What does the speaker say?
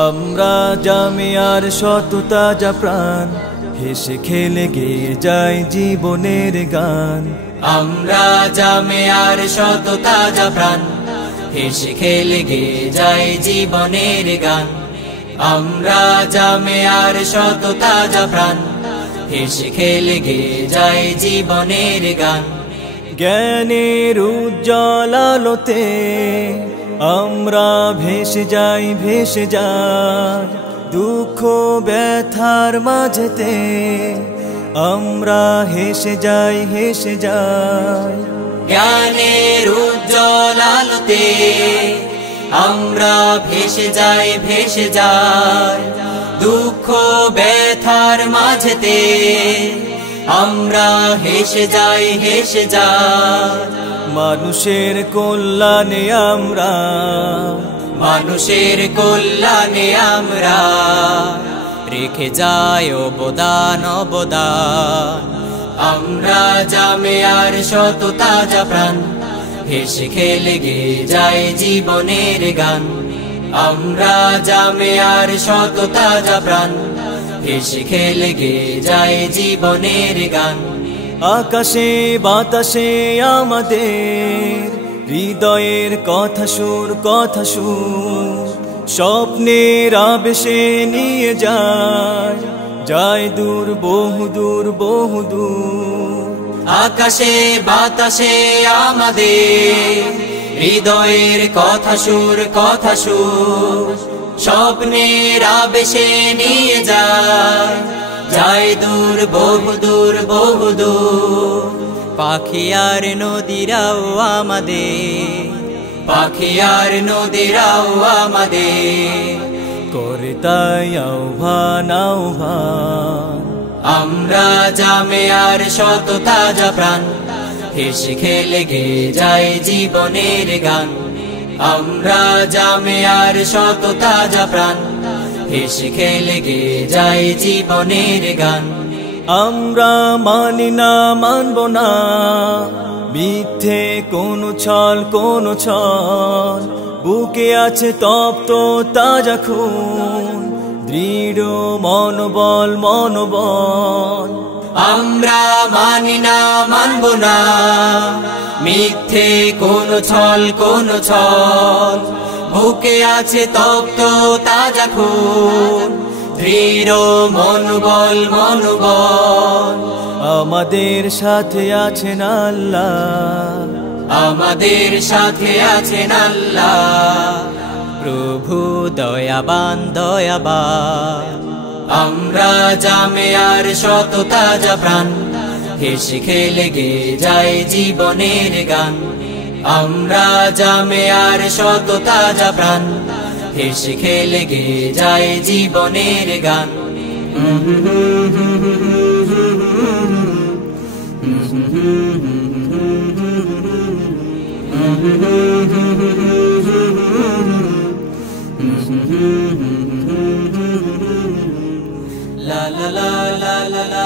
আমরা জামিয়ার শত তাজা প্রাণ, হেসে খেলে গেয়ে যায় জীবনের গান। আমরা জামিয়ার শত তাজা প্রাণ, হেসে খেলে গেয়ে যায় জীবনের গান। আমরা জামিয়ার শত তাজা প্রাণ, হেসে খেলে গেয়ে যায় জীবনের গান। জ্ঞানের উজ্জ্বল আলোতে আমরা ভেসে যাই, ভেসে যাই দুঃখ ব্যথার মাঝেতে। আমরা হেসে যাই, হেসে যাই। জ্ঞানের উজ্জ্বল আলোতে আমরা ভেসে যাই, ভেসে যাই দুঃখ ব্যথার মাঝেতে। আমরা হেসে যাই, হেসে যাই। মানুষের কল্যাণে আমরা, মানুষের কল্যাণে আমরা রেখে যাই অবদান, অবদান। আমরা জামিয়ার শত তাজা প্রাণ, হেসে খেলে গেয়ে যায় জীবনের গান। আমরা জামিয়ার শত তাজা প্রাণ, হেসে খেলে গেয়ে যায় জীবনের গান। আকাশে বাতাসে আমাদের হৃদয়ের কথা সুর, কথা সুর স্বপ্নের আবেশে নিয়ে যায়, যায় দূর, বহুদূর, বহুদূর। আকাশে বাতাসে আমাদের হৃদয়ের কথা সুর, কথা সুর স্বপ্নের আবেশে নিয়ে যায়, যায় দূর, বহুদূর, বহুদূর। পাখি আর নদীরাও আমাদের, পাখি আর নদীরাও আমাদের করে তাই আহ্বান, আহ্বান। আমরা জামিয়ার শত তাজা প্রাণ, হেসে খেলে গেয়ে যায় জীবনের গান। আমরা জামিয়ার শত তাজা প্রাণ, হেসে খেলে গেয়ে যায় জীবনের গান। আমরা মানি না, মানব না মিথ্যে কোনো ছল, কোনো ছল। বুকে আছে তপ্ত তাজা খুন, দৃঢ় মনোবল, মনোবল। আমরা মানি না, মানব না মিথ্যে কোনো ছল, কোনো ছল। বুকে আছে তপ্ত তাজা খুন, দৃঢ় মনোবল, মনোবল। আমাদের সাথে আছেন আল্লাহ, আমাদের সাথে আছেন আল্লাহ প্রভু দয়াবান, দয়াবান। আমরা জামিয়ার শত তাজা প্রাণ, হেসে খেলে গেয়ে যায় জীবনের গান। আমরা জামিয়ার শত তাজা প্রাণ, হেসে খেলে গেয়ে যায় জীবনের গান। La la la la la la.